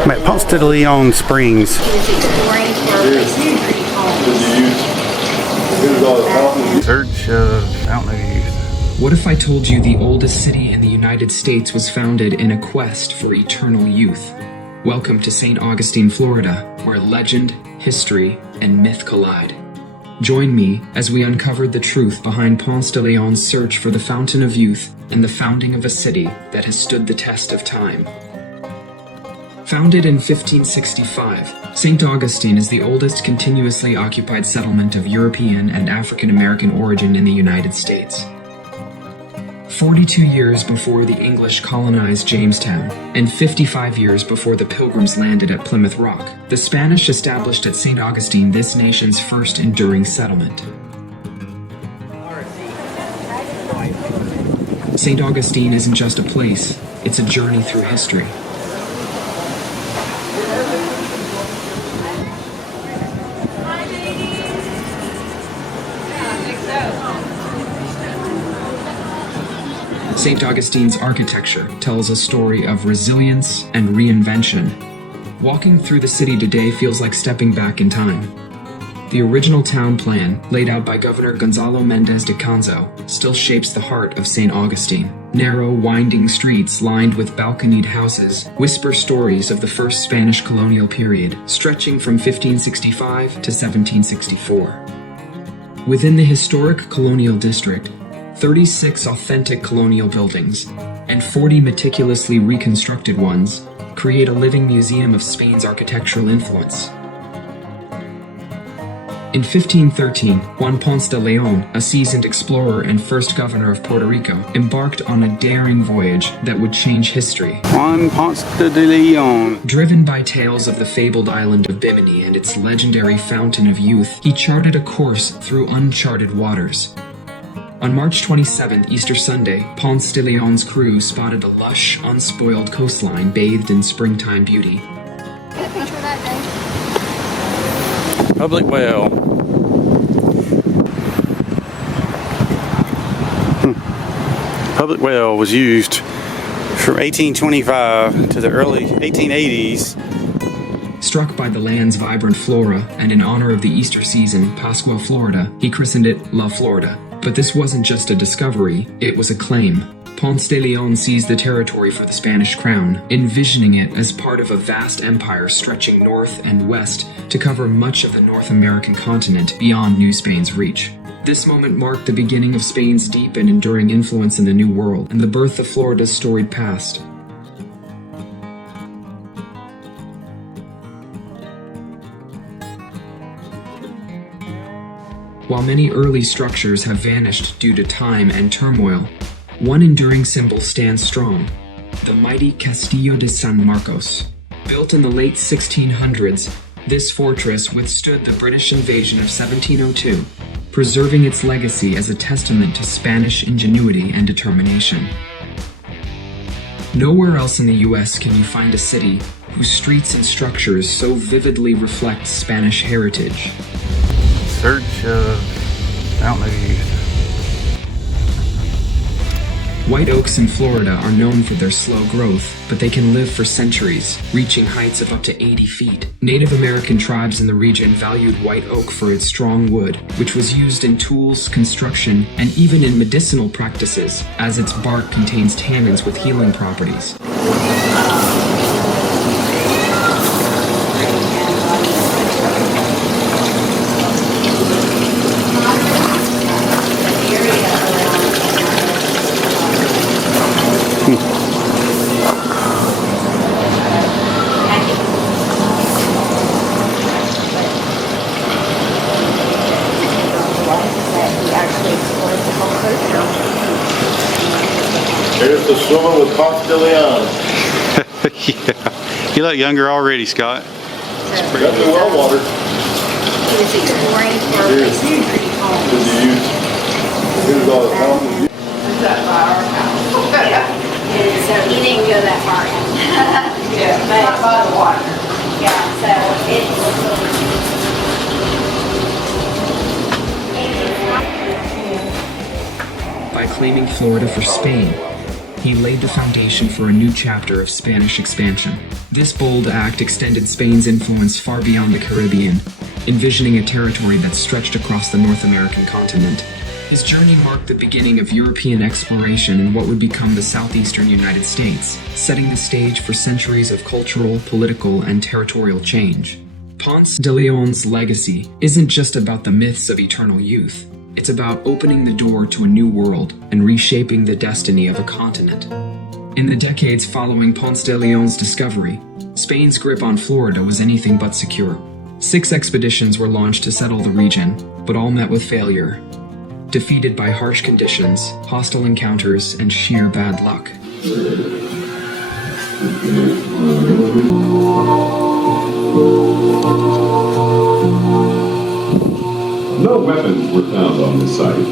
I'm at Ponce de León Springs. Search of Fountain of Youth. What if I told you the oldest city in the United States was founded in a quest for eternal youth? Welcome to St. Augustine, Florida, where legend, history, and myth collide. Join me as we uncover the truth behind Ponce de León's search for the Fountain of Youth and the founding of a city that has stood the test of time. Founded in 1565, St. Augustine is the oldest continuously occupied settlement of European and African American origin in the United States. 42 years before the English colonized Jamestown, and 55 years before the Pilgrims landed at Plymouth Rock, the Spanish established at St. Augustine this nation's first enduring settlement. St. Augustine isn't just a place, it's a journey through history. St. Augustine's architecture tells a story of resilience and reinvention. Walking through the city today feels like stepping back in time. The original town plan, laid out by Governor Gonzalo Mendez de Canzo, still shapes the heart of St. Augustine. Narrow, winding streets lined with balconied houses whisper stories of the first Spanish colonial period, stretching from 1565 to 1764. Within the historic colonial district, 36 authentic colonial buildings and 40 meticulously reconstructed ones create a living museum of Spain's architectural influence. In 1513, Juan Ponce de León, a seasoned explorer and first governor of Puerto Rico, embarked on a daring voyage that would change history. Juan Ponce de León. Driven by tales of the fabled island of Bimini and its legendary Fountain of Youth, he charted a course through uncharted waters. On March 27th, Easter Sunday, Ponce de León's crew spotted a lush, unspoiled coastline bathed in springtime beauty. Get a picture of that, Dave. Public well. Public well was used from 1825 to the early 1880s. Struck by the land's vibrant flora, and in honor of the Easter season, Pascua, Florida, he christened it La Florida. But this wasn't just a discovery, it was a claim. Ponce de León seized the territory for the Spanish crown, envisioning it as part of a vast empire stretching north and west to cover much of the North American continent beyond New Spain's reach. This moment marked the beginning of Spain's deep and enduring influence in the New World, and the birth of Florida's storied past. While many early structures have vanished due to time and turmoil, one enduring symbol stands strong: the mighty Castillo de San Marcos. Built in the late 1600s, this fortress withstood the British invasion of 1702, preserving its legacy as a testament to Spanish ingenuity and determination. Nowhere else in the US can you find a city whose streets and structures so vividly reflect Spanish heritage. Search of Fountain of Youth. White oaks in Florida are known for their slow growth, but they can live for centuries, reaching heights of up to 80 feet. Native American tribes in the region valued white oak for its strong wood, which was used in tools, construction, and even in medicinal practices, as its bark contains tannins with healing properties. Here's the swimming with Ponce de León. Yeah. You look younger already, Scott. Definitely well watered. Here's the youth. Here's all the fountains. Is that by our house? Yeah. So he didn't go that far in. Yeah, but not by the water. Yeah, so By claiming Florida for Spain, he laid the foundation for a new chapter of Spanish expansion. This bold act extended Spain's influence far beyond the Caribbean, envisioning a territory that stretched across the North American continent. His journey marked the beginning of European exploration in what would become the southeastern United States, setting the stage for centuries of cultural, political, and territorial change. Ponce de León's legacy isn't just about the myths of eternal youth. It's about opening the door to a new world and reshaping the destiny of a continent. In the decades following Ponce de León's discovery, Spain's grip on Florida was anything but secure. 6 expeditions were launched to settle the region, but all met with failure, defeated by harsh conditions, hostile encounters, and sheer bad luck. No weapons were found on this site,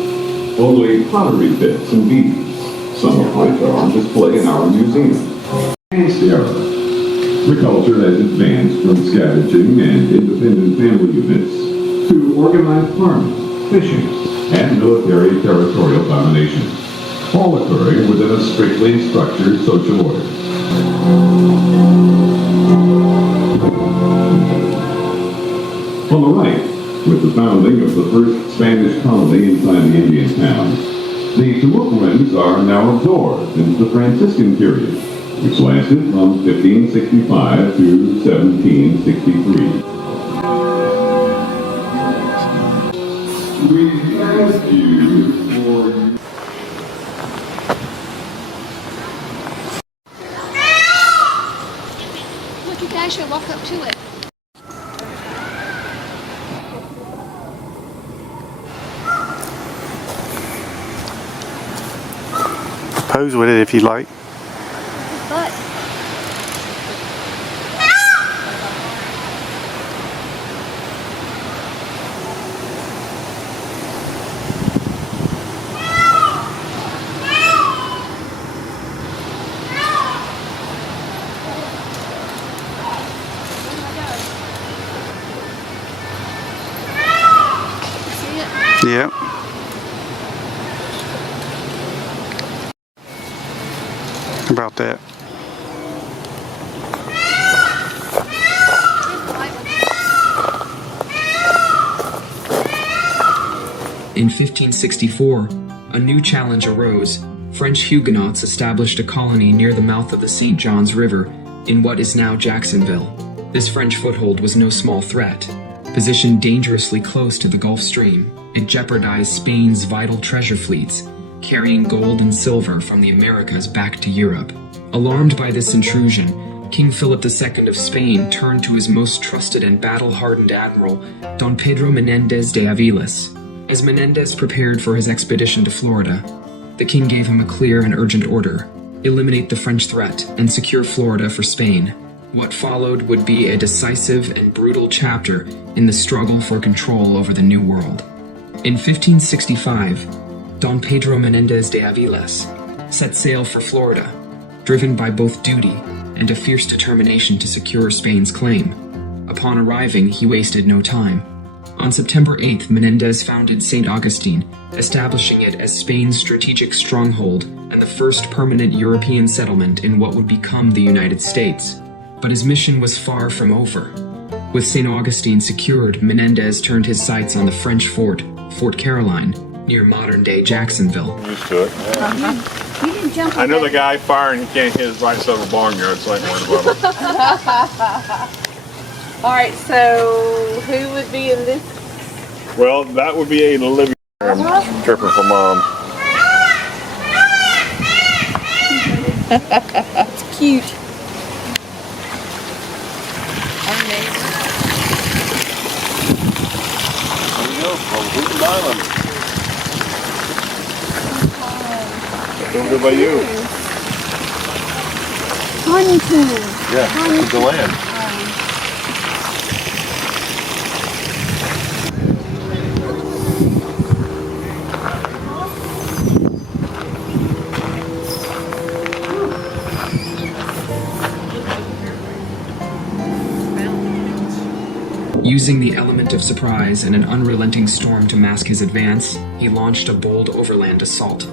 only pottery bits and beads, some of which are on display in our museum. Advanced era. The culture has advanced from scavenging and independent family units to organized farming, fishing, and military territorial domination, all occurring within a strictly structured social order. On the right, with the founding of the first Spanish colony inside the Indian town, the tulip winds are now absorbed into the Franciscan period, which lasted from 1565 to 1763. We thank you for... Look, you guys should walk up to it. Pose with it if you like. But Yeah. About that. In 1564, a new challenge arose. French Huguenots established a colony near the mouth of the St. Johns River in what is now Jacksonville. This French foothold was no small threat. Positioned dangerously close to the Gulf Stream, it jeopardized Spain's vital treasure fleets, carrying gold and silver from the Americas back to Europe. Alarmed by this intrusion, King Philip II of Spain turned to his most trusted and battle-hardened admiral, Don Pedro Menendez de Aviles. As Menendez prepared for his expedition to Florida, the king gave him a clear and urgent order: eliminate the French threat and secure Florida for Spain. What followed would be a decisive and brutal chapter in the struggle for control over the New World. In 1565, Don Pedro Menendez de Aviles set sail for Florida, driven by both duty and a fierce determination to secure Spain's claim. Upon arriving, he wasted no time. On September 8th, Menendez founded St. Augustine, establishing it as Spain's strategic stronghold and the first permanent European settlement in what would become the United States. But his mission was far from over. With St. Augustine secured, Menendez turned his sights on the French fort, Fort Caroline, near modern-day Jacksonville. Used to it. you didn't jump I know the guy firing, he can't hit his right side of a barnyard, so I ain't worried about him. All right, so who would be in this? Well, that would be a living room. Tripping for mom. It's cute. There we go, from Wheaton Island. Doing good by you. Huntington. Yeah, that's the land. Using the element of surprise and an unrelenting storm to mask his advance, he launched a bold overland assault.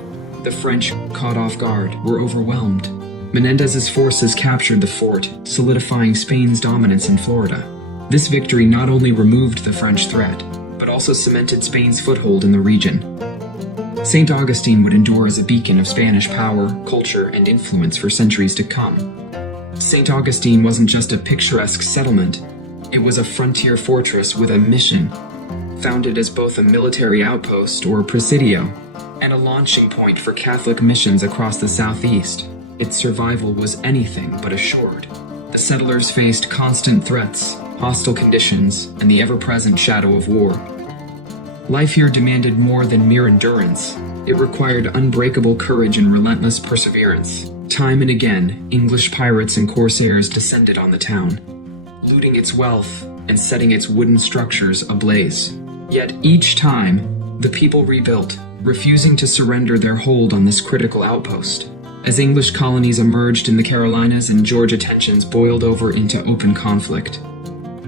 The French, caught off guard, were overwhelmed. Menendez's forces captured the fort, solidifying Spain's dominance in Florida. This victory not only removed the French threat, but also cemented Spain's foothold in the region. St. Augustine would endure as a beacon of Spanish power, culture, and influence for centuries to come. St. Augustine wasn't just a picturesque settlement, it was a frontier fortress with a mission, founded as both a military outpost or presidio, and a launching point for Catholic missions across the southeast. Its survival was anything but assured. The settlers faced constant threats, hostile conditions, and the ever-present shadow of war. Life here demanded more than mere endurance. It required unbreakable courage and relentless perseverance. Time and again, English pirates and corsairs descended on the town, looting its wealth and setting its wooden structures ablaze. Yet each time, the people rebuilt, refusing to surrender their hold on this critical outpost. As English colonies emerged in the Carolinas and Georgia, tensions boiled over into open conflict.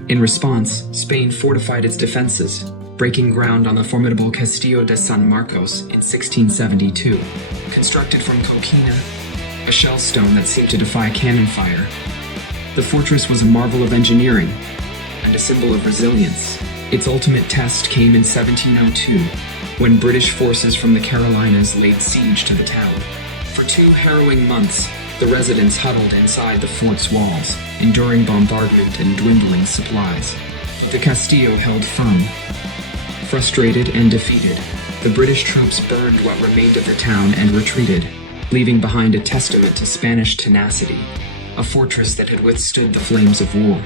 In response, Spain fortified its defenses, breaking ground on the formidable Castillo de San Marcos in 1672. Constructed from coquina, a shell stone that seemed to defy cannon fire, the fortress was a marvel of engineering and a symbol of resilience. Its ultimate test came in 1702, when British forces from the Carolinas laid siege to the town. For 2 harrowing months, the residents huddled inside the fort's walls, enduring bombardment and dwindling supplies. The Castillo held firm. Frustrated and defeated, the British troops burned what remained of the town and retreated, leaving behind a testament to Spanish tenacity, a fortress that had withstood the flames of war.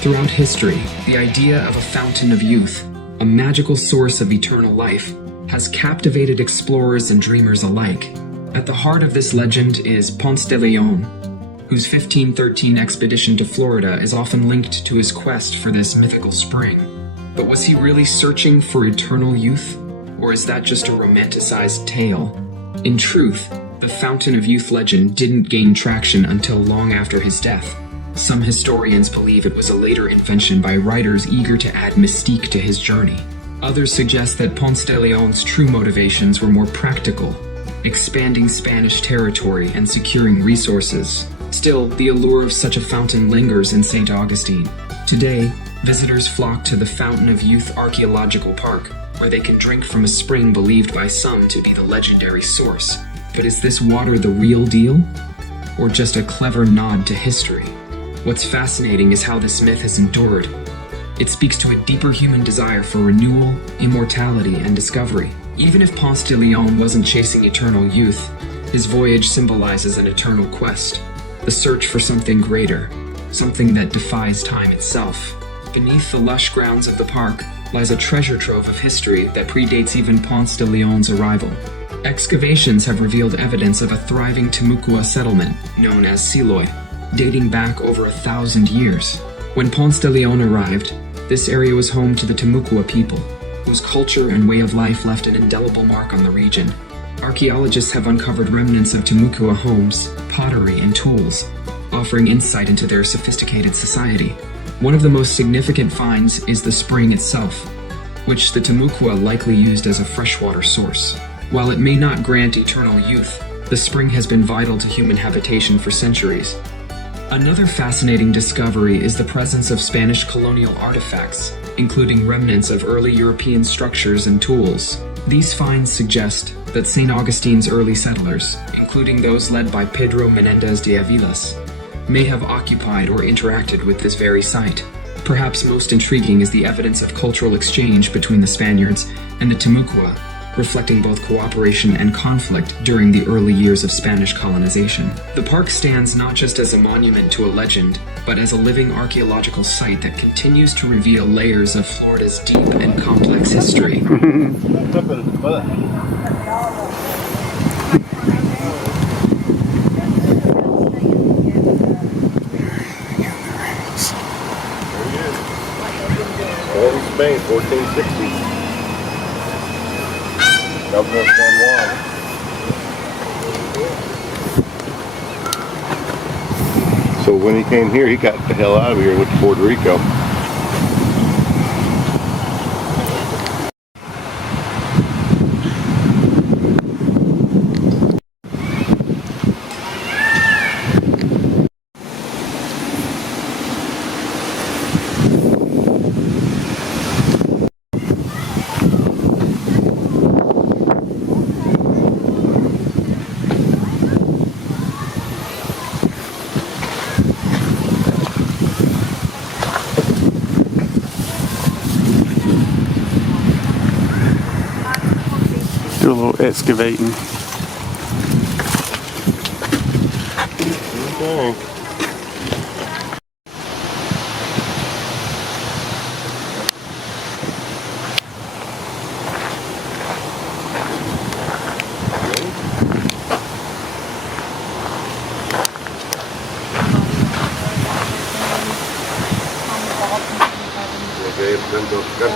Throughout history, the idea of a fountain of youth, a magical source of eternal life, has captivated explorers and dreamers alike. At the heart of this legend is Ponce de León, whose 1513 expedition to Florida is often linked to his quest for this mythical spring. But was he really searching for eternal youth? Or is that just a romanticized tale? In truth, the Fountain of Youth legend didn't gain traction until long after his death. Some historians believe it was a later invention by writers eager to add mystique to his journey. Others suggest that Ponce de León's true motivations were more practical, expanding Spanish territory and securing resources. Still, the allure of such a fountain lingers in St. Augustine. Today, visitors flock to the Fountain of Youth Archaeological Park, where they can drink from a spring believed by some to be the legendary source. But is this water the real deal? Or just a clever nod to history? What's fascinating is how this myth has endured. It speaks to a deeper human desire for renewal, immortality, and discovery. Even if Ponce de León wasn't chasing eternal youth, his voyage symbolizes an eternal quest, the search for something greater, something that defies time itself. Beneath the lush grounds of the park lies a treasure trove of history that predates even Ponce de León's arrival. Excavations have revealed evidence of a thriving Timucua settlement known as Siloy, dating back over 1,000 years. When Ponce de León arrived, this area was home to the Timucua people, whose culture and way of life left an indelible mark on the region. Archaeologists have uncovered remnants of Timucua homes, pottery, and tools, offering insight into their sophisticated society. One of the most significant finds is the spring itself, which the Timucua likely used as a freshwater source. While it may not grant eternal youth, the spring has been vital to human habitation for centuries. Another fascinating discovery is the presence of Spanish colonial artifacts, including remnants of early European structures and tools. These finds suggest that St. Augustine's early settlers, including those led by Pedro Menendez de Avilas, may have occupied or interacted with this very site. Perhaps most intriguing is the evidence of cultural exchange between the Spaniards and the Timucua, reflecting both cooperation and conflict during the early years of Spanish colonization. The park stands not just as a monument to a legend, but as a living archaeological site that continues to reveal layers of Florida's deep and complex history. Born in Spain, 1460. Governor of San Juan. So when he came here, he got the hell out of here and went to Puerto Rico. Do a little excavating.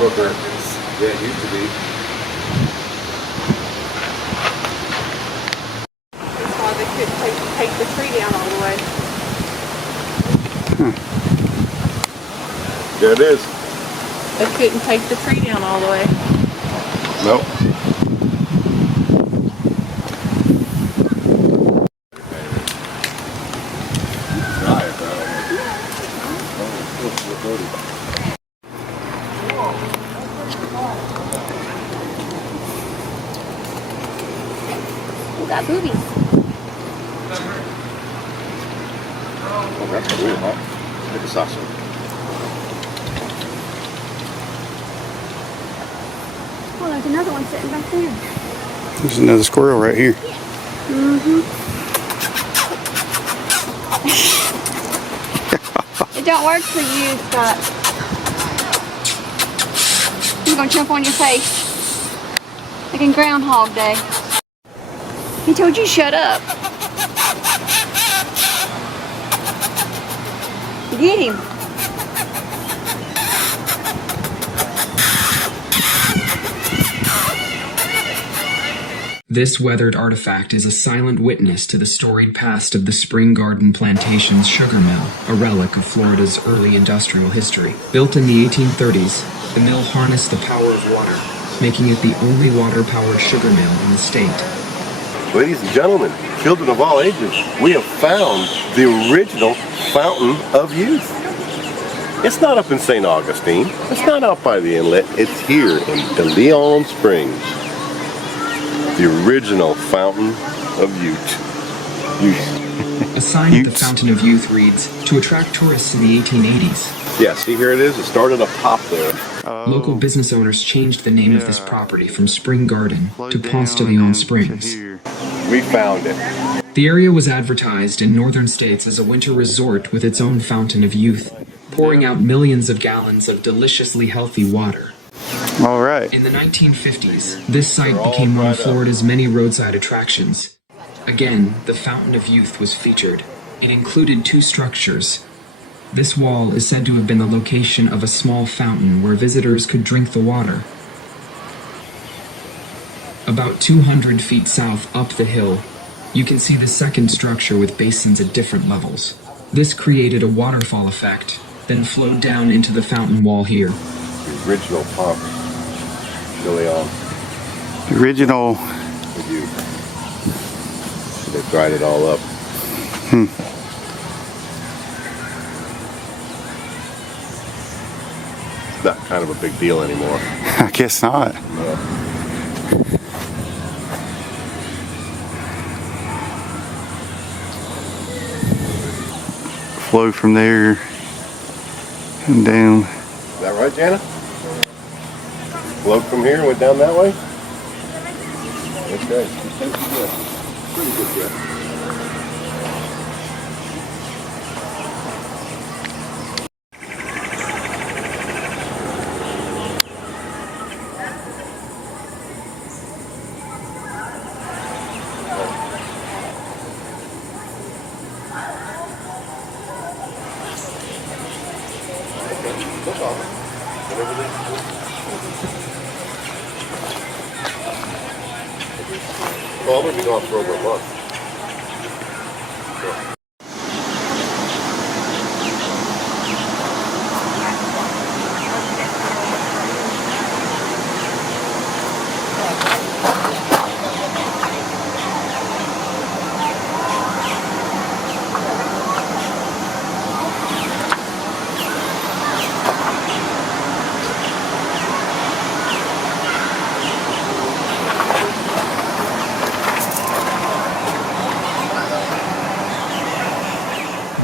Okay. Yeah, it used to be. That's why they couldn't take the tree down all the way. There it is. They couldn't take the tree down all the way. Nope. We got boobies. Oh, that's cool, huh? Look at the saucer. Oh, there's another one sitting back there. There's another squirrel right here. It don't work for you, Scott. He's gonna jump on your face. Like in Groundhog Day. He told you shut up. Get him. This weathered artifact is a silent witness to the storied past of the Spring Garden Plantation's sugar mill, a relic of Florida's early industrial history. Built in the 1830s, the mill harnessed the power of water, making it the only water-powered sugar mill in the state. Ladies and gentlemen, children of all ages, we have found the original Fountain of Youth. It's not up in St. Augustine. It's not out by the inlet. It's here in De León Springs. The original Fountain of Youth. A sign at the Fountain of Youth reads, to attract tourists in the 1880s. Yeah, see here it is. It started up top there. Local business owners changed the name of this property from Spring Garden to Ponce de León Springs. We found it. The area was advertised in northern states as a winter resort with its own Fountain of Youth, pouring out millions of gallons of deliciously healthy water. All right. In the 1950s, this site became one of Florida's many roadside attractions. Again, the Fountain of Youth was featured. It included two structures. This wall is said to have been the location of a small fountain where visitors could drink the water. About 200 feet south up the hill, you can see the second structure with basins at different levels. This created a waterfall effect, then flowed down into the fountain wall here. The original pump. De León. The original. With you. They dried it all up. It's not kind of a big deal anymore. I guess not. No. Flow from there and down. Is that right, Jana? Flowed from here and went down that way? Okay. Pretty good guess. No problem. Whatever they Well, I'm going to be gone for over a month.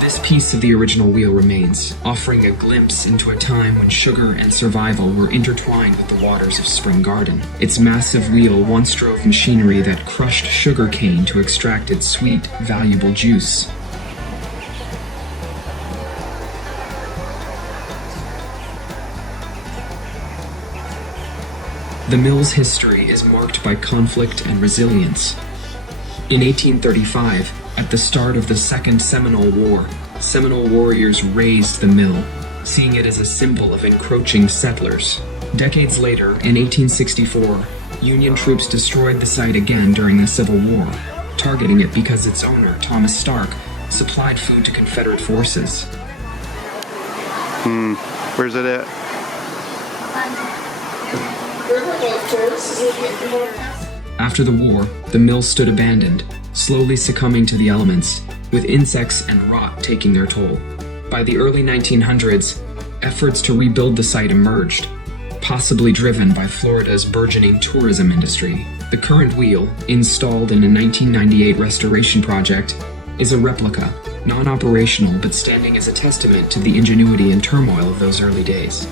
This piece of the original wheel remains, offering a glimpse into a time when sugar and survival were intertwined with the waters of Spring Garden. Its massive wheel once drove machinery that crushed sugar cane to extract its sweet, valuable juice. The mill's history is marked by conflict and resilience. In 1835, at the start of the Second Seminole War, Seminole warriors razed the mill, seeing it as a symbol of encroaching settlers. Decades later, in 1864, Union troops destroyed the site again during the Civil War, targeting it because its owner, Thomas Stark, supplied food to Confederate forces. Where's it at? After the war, the mill stood abandoned, slowly succumbing to the elements, with insects and rot taking their toll. By the early 1900s, efforts to rebuild the site emerged, possibly driven by Florida's burgeoning tourism industry. The current wheel, installed in a 1998 restoration project, is a replica, non-operational but standing as a testament to the ingenuity and turmoil of those early days.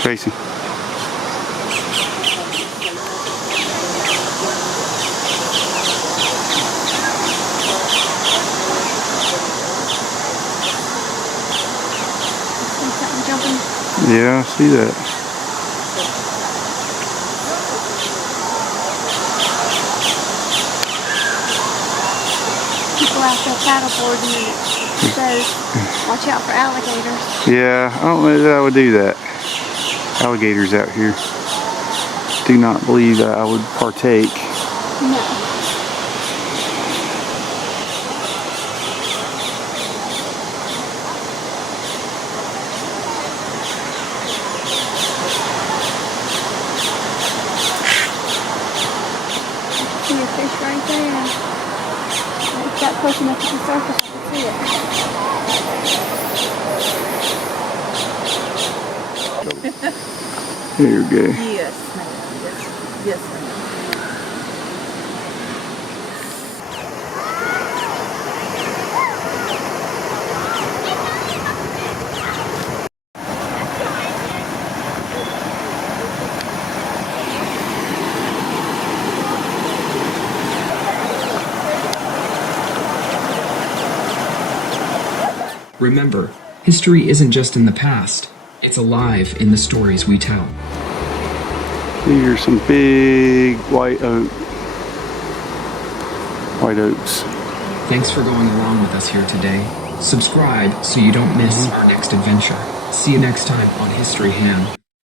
Tracy. Yeah, I see that. People out there paddleboarding and it says, watch out for alligators. Yeah, I don't know that I would do that. Alligators out here. Do not believe that I would partake. No. See a fish right there. It's that pushing up to the surface. I can see it. There you go. Yes, ma'am. Yes, ma'am. Remember, history isn't just in the past, it's alive in the stories we tell. Here's some big white oaks. Thanks for going along with us here today. Subscribe so you don't miss our next adventure. See you next time on History Hamm.